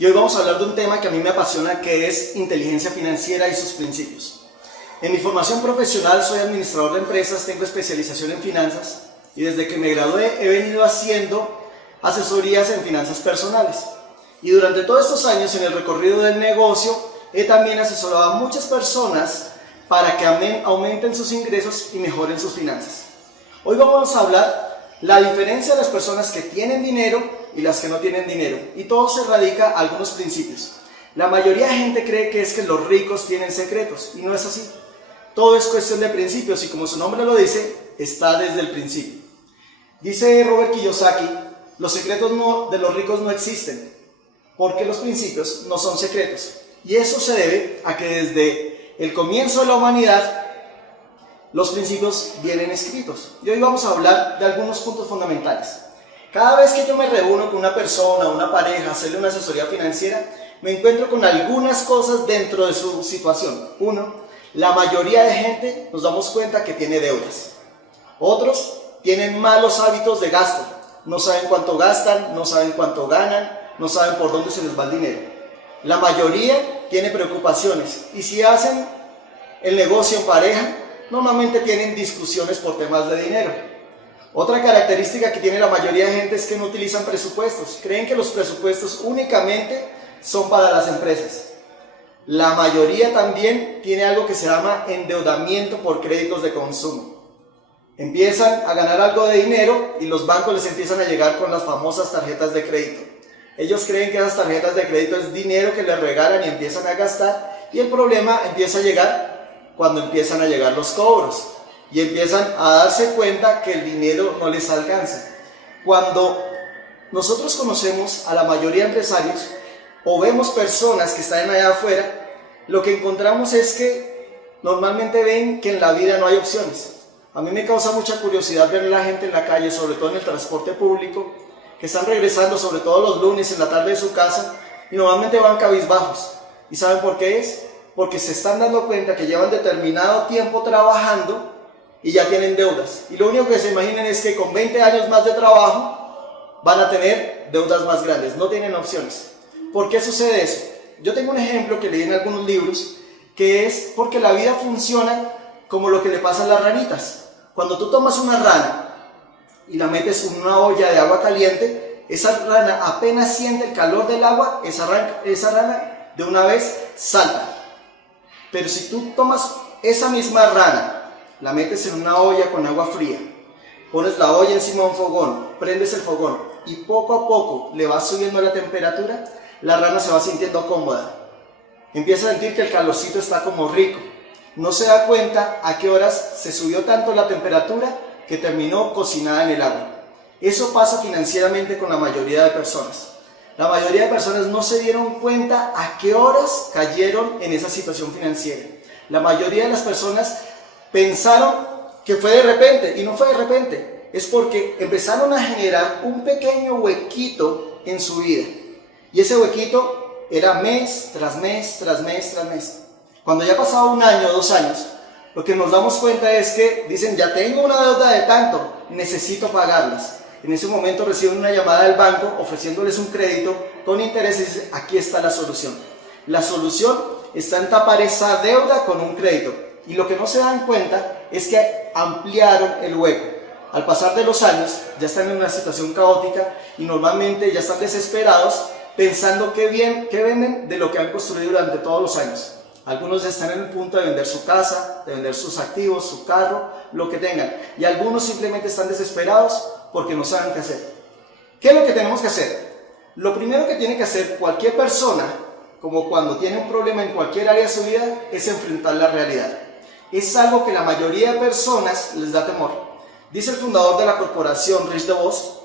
y hoy vamos a hablar de un tema que a mí me apasiona, que es inteligencia financiera y sus principios. En mi formación profesional soy administrador de empresas, tengo especialización en finanzas y desde que me gradué he venido haciendo asesorías en finanzas personales. Y durante todos estos años en el recorrido del negocio he también asesorado a muchas personas para que aumenten sus ingresos y mejoren sus finanzas. Hoy vamos a hablar la diferencia de las personas que tienen dinero y las que no tienen dinero, y todo se radica en algunos principios. La mayoría de gente cree que es que los ricos tienen secretos y no es así. Todo es cuestión de principios y como su nombre lo dice, está desde el principio. Dice Robert Kiyosaki, los secretos de los ricos no existen, porque los principios no son secretos. Y eso se debe a que desde el comienzo de la humanidad los principios vienen escritos. Y hoy vamos a hablar de algunos puntos fundamentales. Cada vez que yo me reúno con una persona, una pareja, hacerle una asesoría financiera, me encuentro con algunas cosas dentro de su situación. Uno, la mayoría de gente nos damos cuenta que tiene deudas. Otros tienen malos hábitos de gasto. No saben cuánto gastan, no saben cuánto ganan, no saben por dónde se les va el dinero. La mayoría tiene preocupaciones y si hacen el negocio en pareja, normalmente tienen discusiones por temas de dinero. Otra característica que tiene la mayoría de gente es que no utilizan presupuestos. Creen que los presupuestos únicamente son para las empresas. La mayoría también tiene algo que se llama endeudamiento por créditos de consumo. Empiezan a ganar algo de dinero y los bancos les empiezan a llegar con las famosas tarjetas de crédito. Ellos creen que esas tarjetas de crédito es dinero que les regalan y empiezan a gastar, y el problema empieza a llegar cuando empiezan a llegar los cobros y empiezan a darse cuenta que el dinero no les alcanza. Cuando nosotros conocemos a la mayoría de empresarios o vemos personas que están allá afuera, lo que encontramos es que normalmente ven que en la vida no hay opciones. A mí me causa mucha curiosidad ver a la gente en la calle, sobre todo en el transporte público, que están regresando sobre todo los lunes en la tarde de su casa y normalmente van cabizbajos. ¿Y saben por qué es? Porque se están dando cuenta que llevan determinado tiempo trabajando y ya tienen deudas. Y lo único que se imaginan es que con 20 años más de trabajo van a tener deudas más grandes, no tienen opciones. ¿Por qué sucede eso? Yo tengo un ejemplo que leí en algunos libros, que es porque la vida funciona como lo que le pasa a las ranitas. Cuando tú tomas una rana y la metes en una olla de agua caliente, esa rana apenas siente el calor del agua, esa rana de una vez salta. Pero si tú tomas esa misma rana, la metes en una olla con agua fría, pones la olla encima de un fogón, prendes el fogón y poco a poco le vas subiendo la temperatura, la rana se va sintiendo cómoda. Empieza a sentir que el calorcito está como rico. No se da cuenta a qué horas se subió tanto la temperatura que terminó cocinada en el agua. Eso pasa financieramente con la mayoría de personas. La mayoría de personas no se dieron cuenta a qué horas cayeron en esa situación financiera. La mayoría de las personas pensaron que fue de repente, y no fue de repente. Es porque empezaron a generar un pequeño huequito en su vida. Y ese huequito era mes tras mes, tras mes, tras mes. Cuando ya pasaba un año, 2 años, lo que nos damos cuenta es que dicen, ya tengo una deuda de tanto, necesito pagarlas. En ese momento reciben una llamada del banco ofreciéndoles un crédito con intereses y dicen, aquí está la solución. La solución está en tapar esa deuda con un crédito. Y lo que no se dan cuenta es que ampliaron el hueco. Al pasar de los años, ya están en una situación caótica y normalmente ya están desesperados pensando qué venden de lo que han construido durante todos los años. Algunos están en el punto de vender su casa, de vender sus activos, su carro, lo que tengan. Y algunos simplemente están desesperados porque no saben qué hacer. ¿Qué es lo que tenemos que hacer? Lo primero que tiene que hacer cualquier persona, como cuando tiene un problema en cualquier área de su vida, es enfrentar la realidad. Es algo que la mayoría de personas les da temor. Dice el fundador de la corporación, Rich DeVos,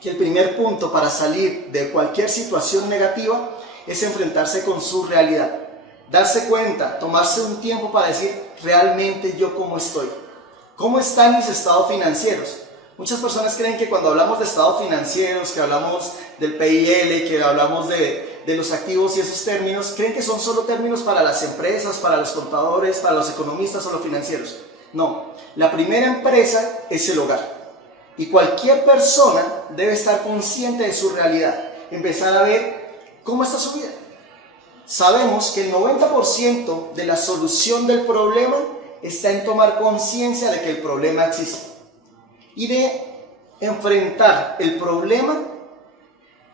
que el primer punto para salir de cualquier situación negativa es enfrentarse con su realidad. Darse cuenta, tomarse un tiempo para decir, realmente yo cómo estoy. ¿Cómo están mis estados financieros? Muchas personas creen que cuando hablamos de estados financieros, que hablamos del PIL, que hablamos de los activos y esos términos, creen que son solo términos para las empresas, para los contadores, para los economistas o los financieros. No, la primera empresa es el hogar. Y cualquier persona debe estar consciente de su realidad, empezar a ver ¿cómo está su vida? Sabemos que el 90% de la solución del problema está en tomar conciencia de que el problema existe y de enfrentar el problema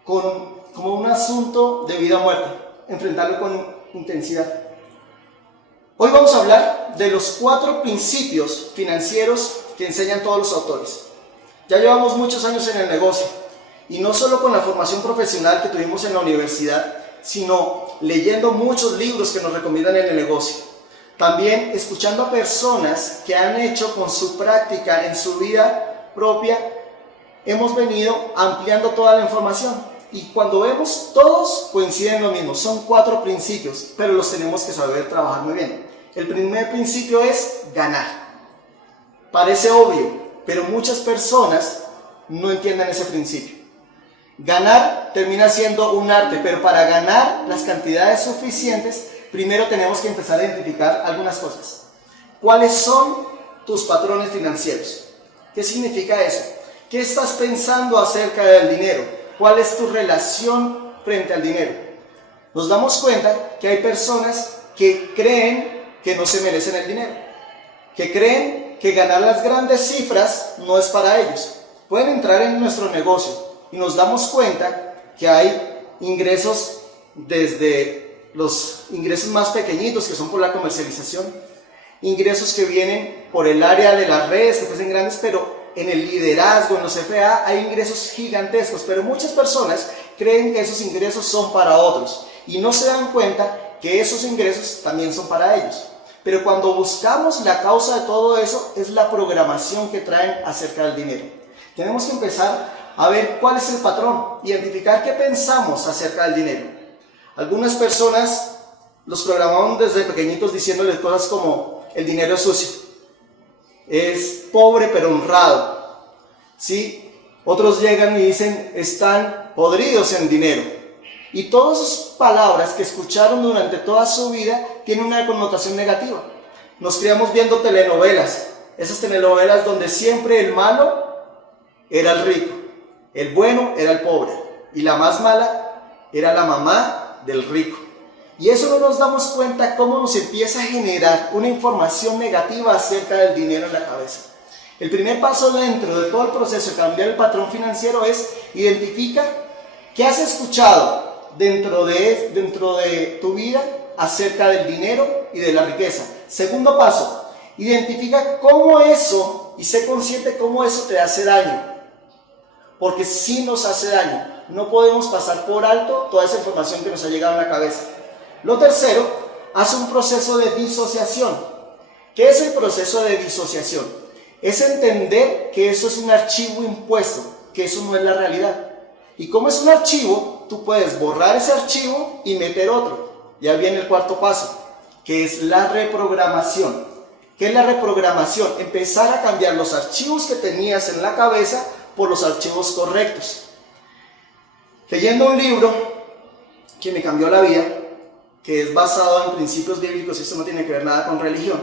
como un asunto de vida o muerte, enfrentarlo con intensidad. Hoy vamos a hablar de los 4 principios financieros que enseñan todos los autores. Ya llevamos muchos años en el negocio y no solo con la formación profesional que tuvimos en la universidad, sino leyendo muchos libros que nos recomiendan en el negocio. También escuchando a personas que han hecho con su práctica en su vida propia, hemos venido ampliando toda la información. Y cuando vemos, todos coinciden en lo mismo. Son 4 principios, pero los tenemos que saber trabajar muy bien. El primer principio es ganar. Parece obvio, pero muchas personas no entienden ese principio. Ganar termina siendo un arte, pero para ganar las cantidades suficientes, primero tenemos que empezar a identificar algunas cosas. ¿Cuáles son tus patrones financieros? ¿Qué significa eso? ¿Qué estás pensando acerca del dinero? ¿Cuál es tu relación frente al dinero? Nos damos cuenta que hay personas que creen que no se merecen el dinero, que creen que ganar las grandes cifras no es para ellos. Pueden entrar en nuestro negocio y nos damos cuenta que hay ingresos desde los ingresos más pequeñitos, que son por la comercialización, ingresos que vienen por el área de las redes, que parecen grandes, pero en el liderazgo, en los FA, hay ingresos gigantescos, pero muchas personas creen que esos ingresos son para otros y no se dan cuenta que esos ingresos también son para ellos. Pero cuando buscamos la causa de todo eso, es la programación que traen acerca del dinero. Tenemos que empezar a ver cuál es el patrón, identificar qué pensamos acerca del dinero. Algunas personas los programaban desde pequeñitos diciéndoles cosas como: el dinero es sucio, es pobre pero honrado, ¿sí? Otros llegan y dicen: están podridos en dinero. Y todas esas palabras que escucharon durante toda su vida tienen una connotación negativa. Nos criamos viendo telenovelas, esas telenovelas donde siempre el malo era el rico, el bueno era el pobre y la más mala era la mamá del rico. Y eso no nos damos cuenta cómo nos empieza a generar una información negativa acerca del dinero en la cabeza. El primer paso dentro de todo el proceso de cambiar el patrón financiero es: identifica qué has escuchado dentro de tu vida acerca del dinero y de la riqueza. Segundo paso, identifica cómo eso, y sé consciente cómo eso te hace daño, porque sí nos hace daño. No podemos pasar por alto toda esa información que nos ha llegado en la cabeza. Lo tercero, haz un proceso de disociación. ¿Qué es el proceso de disociación? Es entender que eso es un archivo impuesto, que eso no es la realidad. Y como es un archivo, tú puedes borrar ese archivo y meter otro. Ya viene el cuarto paso, que es la reprogramación. ¿Qué es la reprogramación? Empezar a cambiar los archivos que tenías en la cabeza por los archivos correctos. Leyendo un libro que me cambió la vida, que es basado en principios bíblicos, y esto no tiene que ver nada con religión,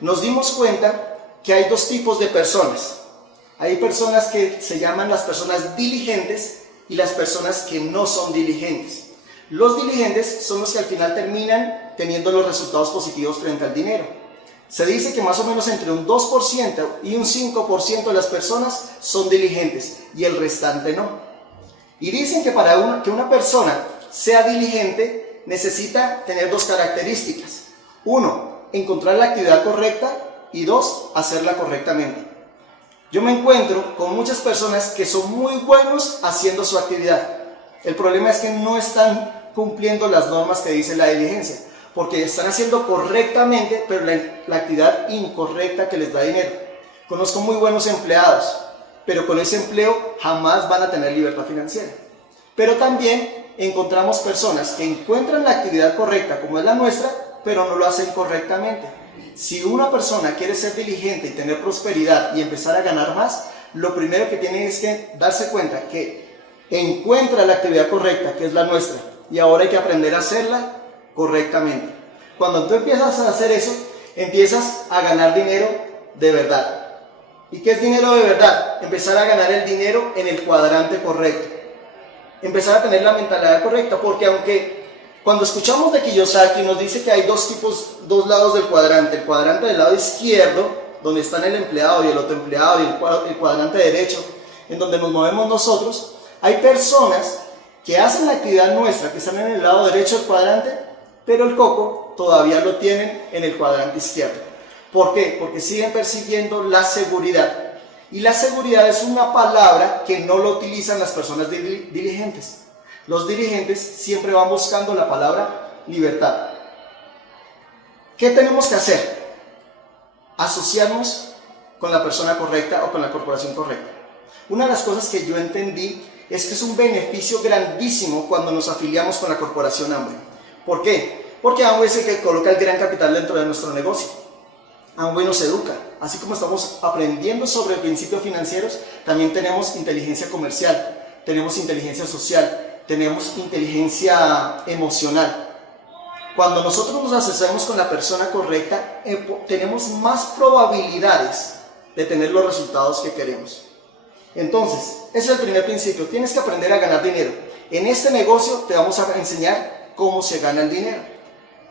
nos dimos cuenta que hay 2 tipos de personas. Hay personas que se llaman las personas diligentes y las personas que no son diligentes. Los diligentes son los que al final terminan teniendo los resultados positivos frente al dinero. Se dice que más o menos entre un 2% y un 5% de las personas son diligentes y el restante no. Y dicen que para que una persona sea diligente necesita tener 2 características. 1, encontrar la actividad correcta, y 2, hacerla correctamente. Yo me encuentro con muchas personas que son muy buenos haciendo su actividad. El problema es que no están cumpliendo las normas que dice la diligencia, porque están haciendo correctamente, pero la actividad incorrecta que les da dinero. Conozco muy buenos empleados, pero con ese empleo jamás van a tener libertad financiera. Pero también encontramos personas que encuentran la actividad correcta, como es la nuestra, pero no lo hacen correctamente. Si una persona quiere ser diligente y tener prosperidad y empezar a ganar más, lo primero que tiene es que darse cuenta que encuentra la actividad correcta, que es la nuestra, y ahora hay que aprender a hacerla correctamente. Cuando tú empiezas a hacer eso, empiezas a ganar dinero de verdad. ¿Y qué es dinero de verdad? Empezar a ganar el dinero en el cuadrante correcto. empezar a tener la mentalidad correcta, porque aunque cuando escuchamos de Kiyosaki nos dice que hay dos lados del cuadrante, el cuadrante del lado izquierdo, donde están el empleado y el otro empleado, y el cuadrante derecho, en donde nos movemos nosotros, hay personas que hacen la actividad nuestra, que están en el lado derecho del cuadrante, pero el coco todavía lo tienen en el cuadrante izquierdo. ¿Por qué? Porque siguen persiguiendo la seguridad. Y la seguridad es una palabra que no lo utilizan las personas diligentes. Los dirigentes siempre van buscando la palabra libertad. ¿Qué tenemos que hacer? Asociarnos con la persona correcta o con la corporación correcta. Una de las cosas que yo entendí es que es un beneficio grandísimo cuando nos afiliamos con la corporación Amway. ¿Por qué? Porque Amway es el que coloca el gran capital dentro de nuestro negocio. Amway nos educa. Así como estamos aprendiendo sobre principios financieros, también tenemos inteligencia comercial, tenemos inteligencia social, tenemos inteligencia emocional. Cuando nosotros nos asesoramos con la persona correcta, tenemos más probabilidades de tener los resultados que queremos. Entonces, ese es el primer principio. Tienes que aprender a ganar dinero. En este negocio te vamos a enseñar cómo se gana el dinero.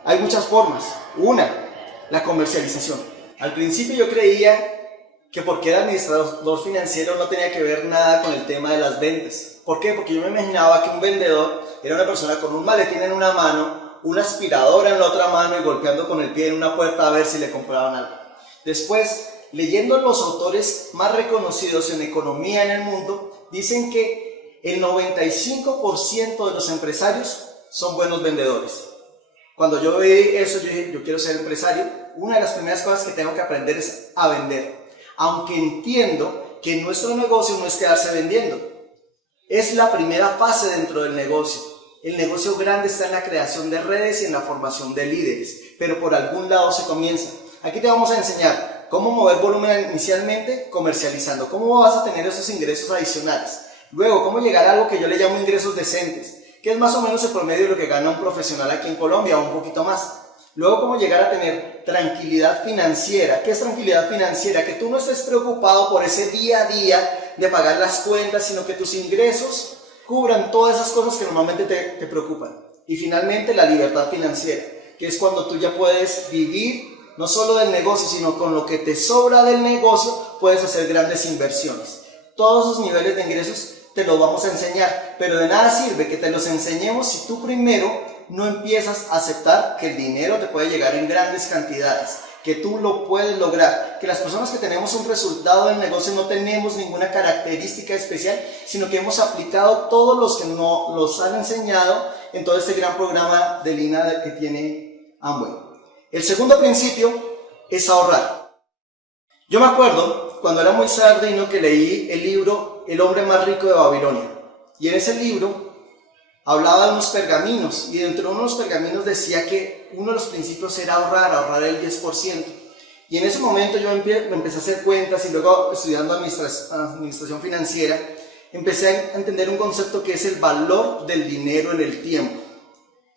Hay muchas formas. Una, la comercialización. Al principio yo creía que porque era administrador financiero no tenía que ver nada con el tema de las ventas. ¿Por qué? Porque yo me imaginaba que un vendedor era una persona con un maletín en una mano, una aspiradora en la otra mano y golpeando con el pie en una puerta a ver si le compraban algo. Después, leyendo los autores más reconocidos en economía en el mundo, dicen que el 95% de los empresarios son buenos vendedores. Cuando yo vi eso, yo dije, yo quiero ser empresario. Una de las primeras cosas que tengo que aprender es a vender. Aunque entiendo que nuestro negocio no es quedarse vendiendo. Es la primera fase dentro del negocio. El negocio grande está en la creación de redes y en la formación de líderes. Pero por algún lado se comienza. Aquí te vamos a enseñar cómo mover volumen inicialmente comercializando. Cómo vas a tener esos ingresos adicionales. Luego, cómo llegar a algo que yo le llamo ingresos decentes, que es más o menos el promedio de lo que gana un profesional aquí en Colombia o un poquito más. Luego, cómo llegar a tener tranquilidad financiera. ¿Qué es tranquilidad financiera? Que tú no estés preocupado por ese día a día de pagar las cuentas, sino que tus ingresos cubran todas esas cosas que normalmente te preocupan. Y finalmente, la libertad financiera, que es cuando tú ya puedes vivir no solo del negocio, sino con lo que te sobra del negocio, puedes hacer grandes inversiones. Todos esos niveles de ingresos te los vamos a enseñar, pero de nada sirve que te los enseñemos si tú primero no empiezas a aceptar que el dinero te puede llegar en grandes cantidades, que tú lo puedes lograr, que las personas que tenemos un resultado del negocio no tenemos ninguna característica especial, sino que hemos aplicado todos los que nos han enseñado en todo este gran programa de línea que tiene Amway. El segundo principio es ahorrar. Yo me acuerdo cuando era muy sardino que leí el libro El hombre más rico de Babilonia, y en ese libro hablaba de unos pergaminos, y dentro de unos pergaminos decía que uno de los principios era ahorrar el 10%. Y en ese momento yo empecé a hacer cuentas, y luego estudiando administración financiera, empecé a entender un concepto que es el valor del dinero en el tiempo.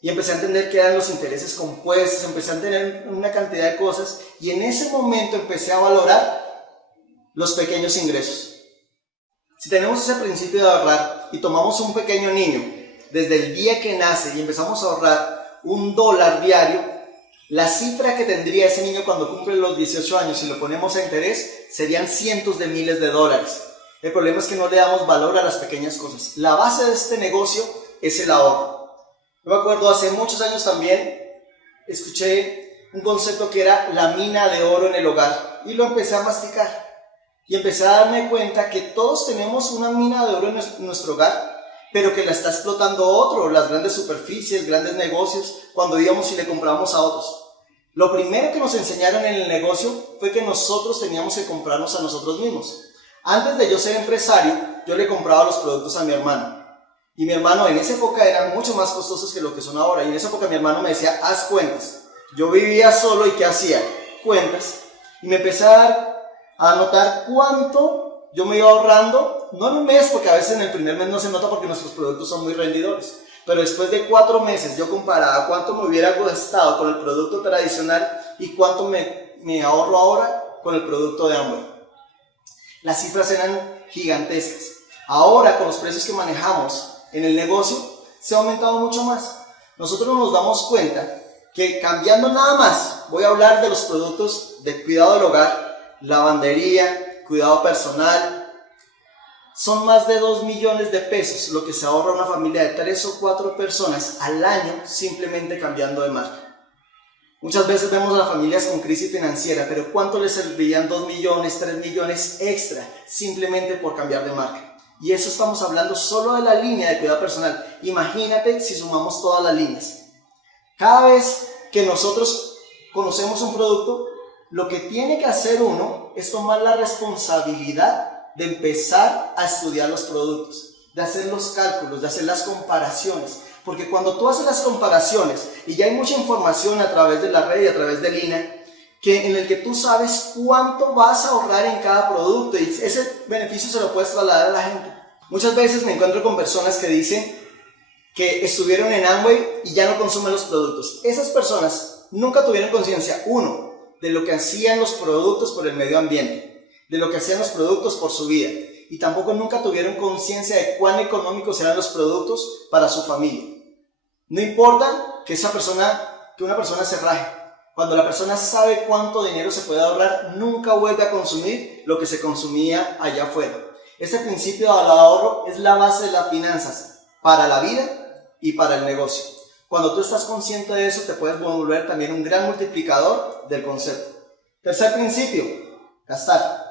Y empecé a entender qué eran los intereses compuestos, empecé a entender una cantidad de cosas, y en ese momento empecé a valorar los pequeños ingresos. Si tenemos ese principio de ahorrar y tomamos un pequeño niño desde el día que nace y empezamos a ahorrar $1 diario, la cifra que tendría ese niño cuando cumple los 18 años, si lo ponemos a interés, serían cientos de miles de dólares. El problema es que no le damos valor a las pequeñas cosas. La base de este negocio es el ahorro. Yo me acuerdo hace muchos años también, escuché un concepto que era la mina de oro en el hogar, y lo empecé a masticar. Y empecé a darme cuenta que todos tenemos una mina de oro en nuestro hogar, pero que la está explotando otro, las grandes superficies, grandes negocios, cuando íbamos y le compramos a otros. Lo primero que nos enseñaron en el negocio fue que nosotros teníamos que comprarnos a nosotros mismos. Antes de yo ser empresario, yo le compraba los productos a mi hermano. Y mi hermano en esa época eran mucho más costosos que lo que son ahora. Y en esa época mi hermano me decía, haz cuentas. Yo vivía solo y ¿qué hacía? Cuentas. Y me empecé a anotar cuánto yo me iba ahorrando, no en un mes, porque a veces en el primer mes no se nota porque nuestros productos son muy rendidores, pero después de 4 meses yo comparaba cuánto me hubiera gastado con el producto tradicional y cuánto me ahorro ahora con el producto de Amway. Las cifras eran gigantescas. Ahora con los precios que manejamos, en el negocio se ha aumentado mucho más. Nosotros nos damos cuenta que cambiando nada más, voy a hablar de los productos de cuidado del hogar, lavandería, cuidado personal, son más de 2 millones de pesos lo que se ahorra una familia de 3 o 4 personas al año simplemente cambiando de marca. Muchas veces vemos a las familias con crisis financiera, pero ¿cuánto les servirían 2 millones, 3 millones extra simplemente por cambiar de marca? Y eso estamos hablando solo de la línea de cuidado personal. Imagínate si sumamos todas las líneas. Cada vez que nosotros conocemos un producto, lo que tiene que hacer uno es tomar la responsabilidad de empezar a estudiar los productos, de hacer los cálculos, de hacer las comparaciones. Porque cuando tú haces las comparaciones, y ya hay mucha información a través de la red y a través del INA, en el que tú sabes cuánto vas a ahorrar en cada producto, y ese beneficio se lo puedes trasladar a la gente. Muchas veces me encuentro con personas que dicen que estuvieron en Amway y ya no consumen los productos. Esas personas nunca tuvieron conciencia, uno, de lo que hacían los productos por el medio ambiente, de lo que hacían los productos por su vida, y tampoco nunca tuvieron conciencia de cuán económicos eran los productos para su familia. No importa que una persona se raje. Cuando la persona sabe cuánto dinero se puede ahorrar, nunca vuelve a consumir lo que se consumía allá afuera. Este principio del ahorro es la base de las finanzas para la vida y para el negocio. Cuando tú estás consciente de eso, te puedes volver también un gran multiplicador del concepto. Tercer principio, gastar.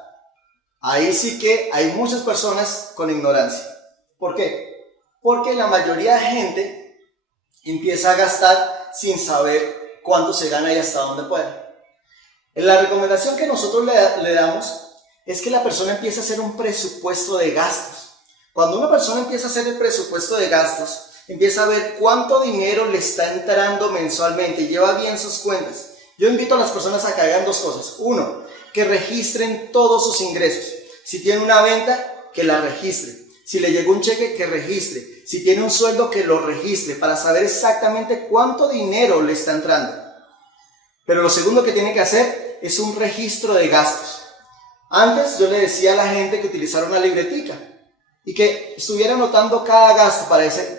Ahí sí que hay muchas personas con ignorancia. ¿Por qué? Porque la mayoría de gente empieza a gastar sin saber cuánto se gana y hasta dónde puede. La recomendación que nosotros le damos es que la persona empiece a hacer un presupuesto de gastos. Cuando una persona empieza a hacer el presupuesto de gastos, empieza a ver cuánto dinero le está entrando mensualmente y lleva bien sus cuentas. Yo invito a las personas a que hagan dos cosas. Uno, que registren todos sus ingresos. Si tiene una venta, que la registre. Si le llegó un cheque, que registre. Si tiene un sueldo, que lo registre para saber exactamente cuánto dinero le está entrando. Pero lo segundo que tiene que hacer es un registro de gastos. Antes yo le decía a la gente que utilizara una libretica y que estuviera anotando cada gasto.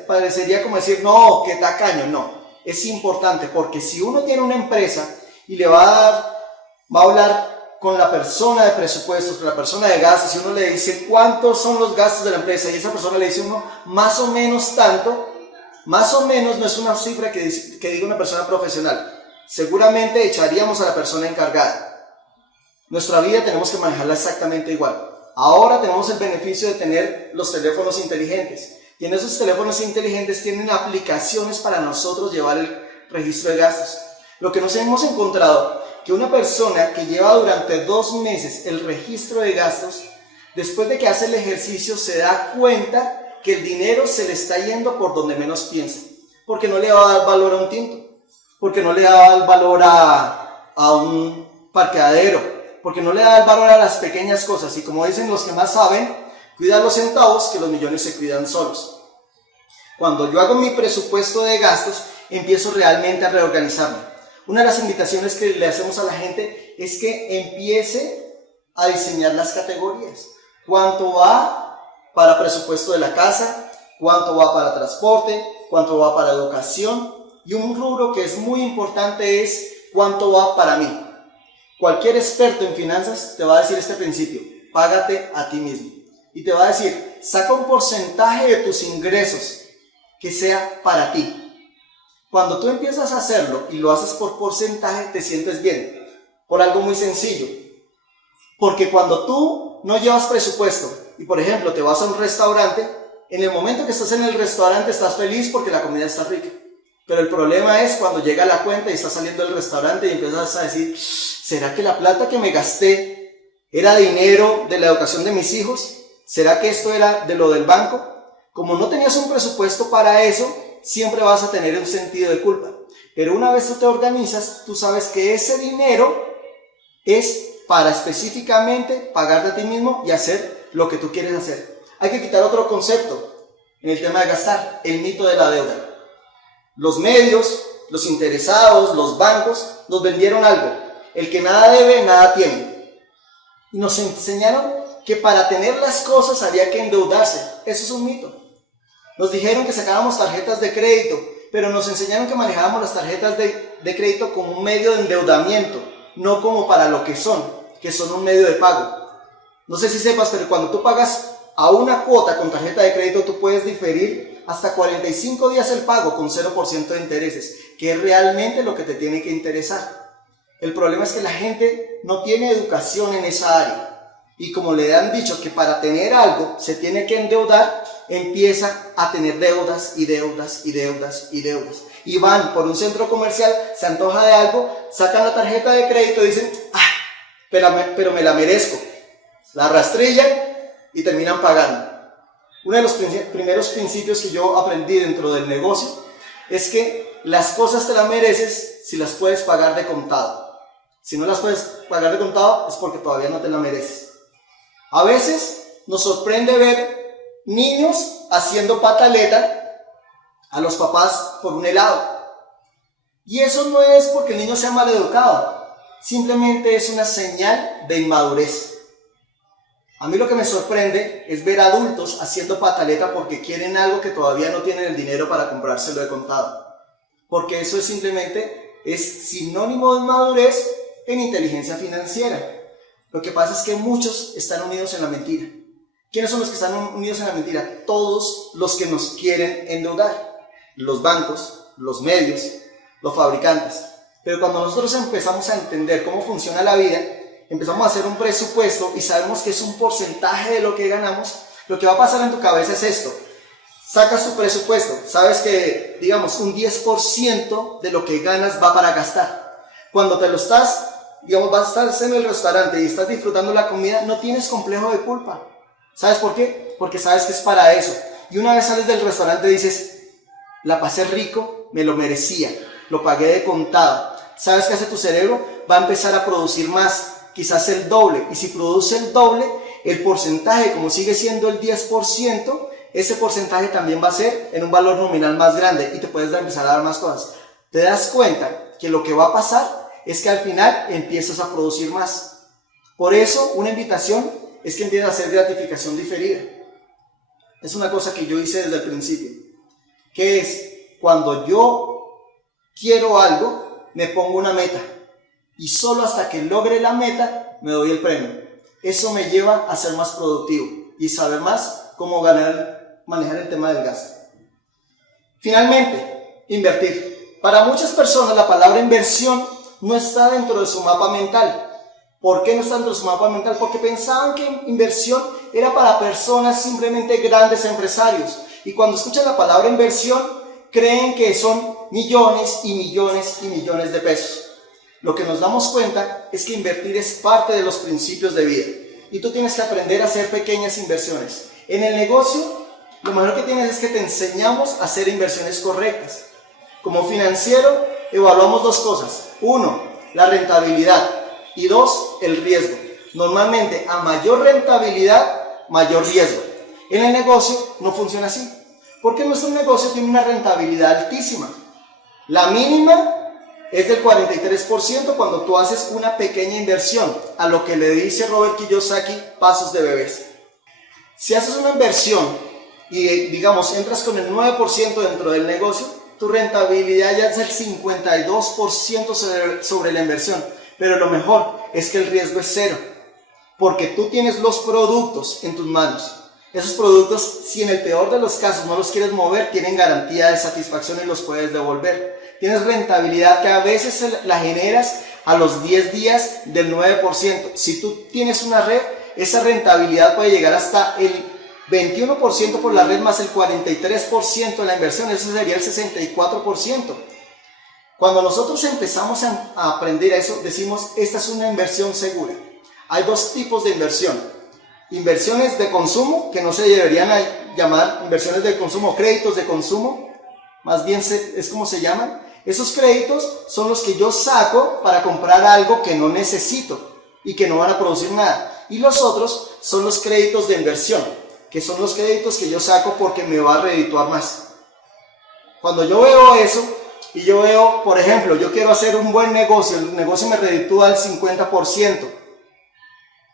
Parecería como decir, no, qué tacaño. No, es importante porque si uno tiene una empresa y le va a hablar con la persona de presupuestos, con la persona de gastos, y uno le dice cuántos son los gastos de la empresa y esa persona le dice uno más o menos tanto, más o menos no es una cifra que diga una persona profesional. Seguramente echaríamos a la persona encargada. Nuestra vida tenemos que manejarla exactamente igual. Ahora tenemos el beneficio de tener los teléfonos inteligentes y en esos teléfonos inteligentes tienen aplicaciones para nosotros llevar el registro de gastos. Lo que nos hemos encontrado que una persona que lleva durante 2 meses el registro de gastos, después de que hace el ejercicio se da cuenta que el dinero se le está yendo por donde menos piensa, porque no le va a dar valor a un tinto, porque no le va a dar valor a un parqueadero, porque no le da valor a las pequeñas cosas, y como dicen los que más saben, cuida los centavos que los millones se cuidan solos. Cuando yo hago mi presupuesto de gastos, empiezo realmente a reorganizarme. Una de las invitaciones que le hacemos a la gente es que empiece a diseñar las categorías. ¿Cuánto va para presupuesto de la casa? ¿Cuánto va para transporte? ¿Cuánto va para educación? Y un rubro que es muy importante es ¿cuánto va para mí? Cualquier experto en finanzas te va a decir este principio: págate a ti mismo. Y te va a decir, saca un porcentaje de tus ingresos que sea para ti. Cuando tú empiezas a hacerlo y lo haces por porcentaje, te sientes bien. Por algo muy sencillo. Porque cuando tú no llevas presupuesto y, por ejemplo, te vas a un restaurante, en el momento que estás en el restaurante estás feliz porque la comida está rica. Pero el problema es cuando llega la cuenta y estás saliendo del restaurante y empiezas a decir, ¿será que la plata que me gasté era dinero de la educación de mis hijos? ¿Será que esto era de lo del banco? Como no tenías un presupuesto para eso, siempre vas a tener un sentido de culpa. Pero una vez tú te organizas, tú sabes que ese dinero es para específicamente pagarte a ti mismo y hacer lo que tú quieres hacer. Hay que quitar otro concepto en el tema de gastar, el mito de la deuda. Los medios, los interesados, los bancos nos vendieron algo: el que nada debe, nada tiene. Y nos enseñaron que para tener las cosas había que endeudarse. Eso es un mito. Nos dijeron que sacábamos tarjetas de crédito, pero nos enseñaron que manejábamos las tarjetas de crédito como un medio de endeudamiento, no como para lo que son un medio de pago. No sé si sepas, pero cuando tú pagas a una cuota con tarjeta de crédito, tú puedes diferir hasta 45 días el pago con 0% de intereses, que es realmente lo que te tiene que interesar. El problema es que la gente no tiene educación en esa área. Y como le han dicho que para tener algo se tiene que endeudar, empieza a tener deudas y deudas y deudas y deudas. Y van por un centro comercial, se antoja de algo, sacan la tarjeta de crédito y dicen, pero me la merezco. La rastrillan y terminan pagando. Uno de los primeros principios que yo aprendí dentro del negocio es que las cosas te las mereces si las puedes pagar de contado. Si no las puedes pagar de contado es porque todavía no te la mereces. A veces nos sorprende ver niños haciendo pataleta a los papás por un helado. Y eso no es porque el niño sea mal educado, simplemente es una señal de inmadurez. A mí lo que me sorprende es ver adultos haciendo pataleta porque quieren algo que todavía no tienen el dinero para comprárselo de contado. Porque eso es sinónimo de inmadurez en inteligencia financiera. Lo que pasa es que muchos están unidos en la mentira. ¿Quiénes son los que están unidos en la mentira? Todos los que nos quieren endeudar. Los bancos, los medios, los fabricantes. Pero cuando nosotros empezamos a entender cómo funciona la vida, empezamos a hacer un presupuesto y sabemos que es un porcentaje de lo que ganamos, lo que va a pasar en tu cabeza es esto. Sacas tu presupuesto, sabes que, digamos, un 10% de lo que ganas va para gastar. Cuando te lo estás, digamos, vas a estar en el restaurante y estás disfrutando la comida, no tienes complejo de culpa. ¿Sabes por qué? Porque sabes que es para eso. Y una vez sales del restaurante dices, la pasé rico, me lo merecía, lo pagué de contado. ¿Sabes qué hace tu cerebro? Va a empezar a producir más, quizás el doble. Y si produce el doble, el porcentaje, como sigue siendo el 10%, ese porcentaje también va a ser en un valor nominal más grande y te puedes empezar a dar más cosas. Te das cuenta que lo que va a pasar es que al final empiezas a producir más. Por eso, una invitación es que empieces a hacer gratificación diferida. Es una cosa que yo hice desde el principio, que es cuando yo quiero algo, me pongo una meta y solo hasta que logre la meta me doy el premio. Eso me lleva a ser más productivo y saber más cómo manejar el tema del gasto. Finalmente, invertir. Para muchas personas la palabra inversión no está dentro de su mapa mental. ¿Por qué no está dentro de su mapa mental? Porque pensaban que inversión era para personas simplemente grandes empresarios. Y cuando escuchan la palabra inversión, creen que son millones y millones y millones de pesos. Lo que nos damos cuenta es que invertir es parte de los principios de vida. Y tú tienes que aprender a hacer pequeñas inversiones. En el negocio, lo mejor que tienes es que te enseñamos a hacer inversiones correctas. Como financiero, evaluamos dos cosas. Uno, la rentabilidad. Y dos, el riesgo. Normalmente, a mayor rentabilidad, mayor riesgo. En el negocio no funciona así. Porque nuestro negocio tiene una rentabilidad altísima. La mínima es del 43% cuando tú haces una pequeña inversión, a lo que le dice Robert Kiyosaki, pasos de bebés. Si haces una inversión y, digamos, entras con el 9% dentro del negocio, tu rentabilidad ya es el 52% sobre la inversión. Pero lo mejor es que el riesgo es cero, porque tú tienes los productos en tus manos. Esos productos, si en el peor de los casos no los quieres mover, tienen garantía de satisfacción y los puedes devolver. Tienes rentabilidad que a veces la generas a los 10 días del 9%. Si tú tienes una red, esa rentabilidad puede llegar hasta el 21% por la red más el 43% de la inversión. Eso sería el 64%. Cuando nosotros empezamos a aprender eso, decimos, esta es una inversión segura. Hay dos tipos de inversión. Inversiones de consumo, que no se deberían llamar inversiones de consumo, créditos de consumo, más bien es como se llaman. Esos créditos son los que yo saco para comprar algo que no necesito y que no van a producir nada. Y los otros son los créditos de inversión, que son los créditos que yo saco porque me va a redituar más. Cuando yo veo eso, y yo veo, por ejemplo, yo quiero hacer un buen negocio, el negocio me reditúa al 50%,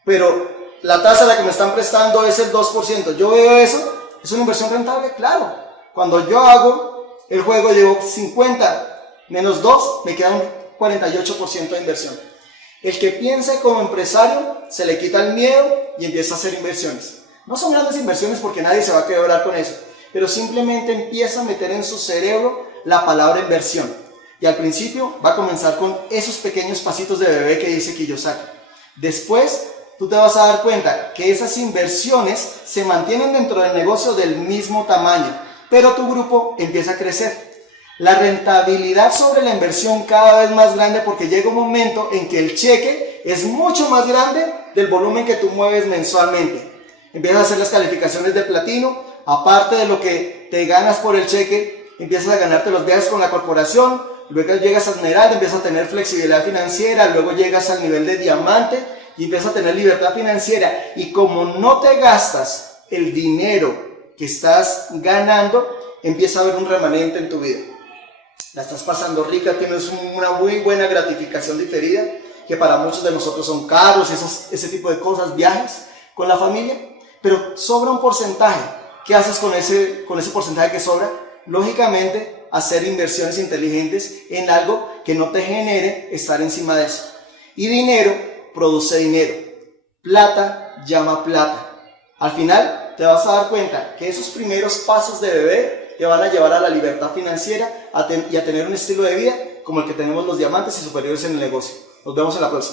pero la tasa a la que me están prestando es el 2%. Yo veo eso, ¿es una inversión rentable? Claro, Cuando yo hago el juego, llevo 50 menos 2, me queda un 48% de inversión. El que piense como empresario, se le quita el miedo y empieza a hacer inversiones. No son grandes inversiones porque nadie se va a quebrar con eso, pero simplemente empieza a meter en su cerebro la palabra inversión. Y al principio va a comenzar con esos pequeños pasitos de bebé que dice Kiyosaki. Después, tú te vas a dar cuenta que esas inversiones se mantienen dentro del negocio del mismo tamaño, pero tu grupo empieza a crecer. La rentabilidad sobre la inversión cada vez más grande porque llega un momento en que el cheque es mucho más grande del volumen que tú mueves mensualmente. Empiezas a hacer las calificaciones de platino, aparte de lo que te ganas por el cheque, empiezas a ganarte los viajes con la corporación, luego llegas a esmeralda, empiezas a tener flexibilidad financiera, luego llegas al nivel de diamante y empiezas a tener libertad financiera. Y como no te gastas el dinero que estás ganando, empieza a haber un remanente en tu vida. La estás pasando rica, tienes una muy buena gratificación diferida, que para muchos de nosotros son caros, ese tipo de cosas, viajes con la familia, pero sobra un porcentaje. ¿Qué haces con ese porcentaje que sobra? Lógicamente, hacer inversiones inteligentes en algo que no te genere estar encima de eso. Y dinero produce dinero. Plata llama plata. Al final, te vas a dar cuenta que esos primeros pasos de bebé te van a llevar a la libertad financiera y a tener un estilo de vida como el que tenemos los diamantes y superiores en el negocio. Nos vemos en la próxima.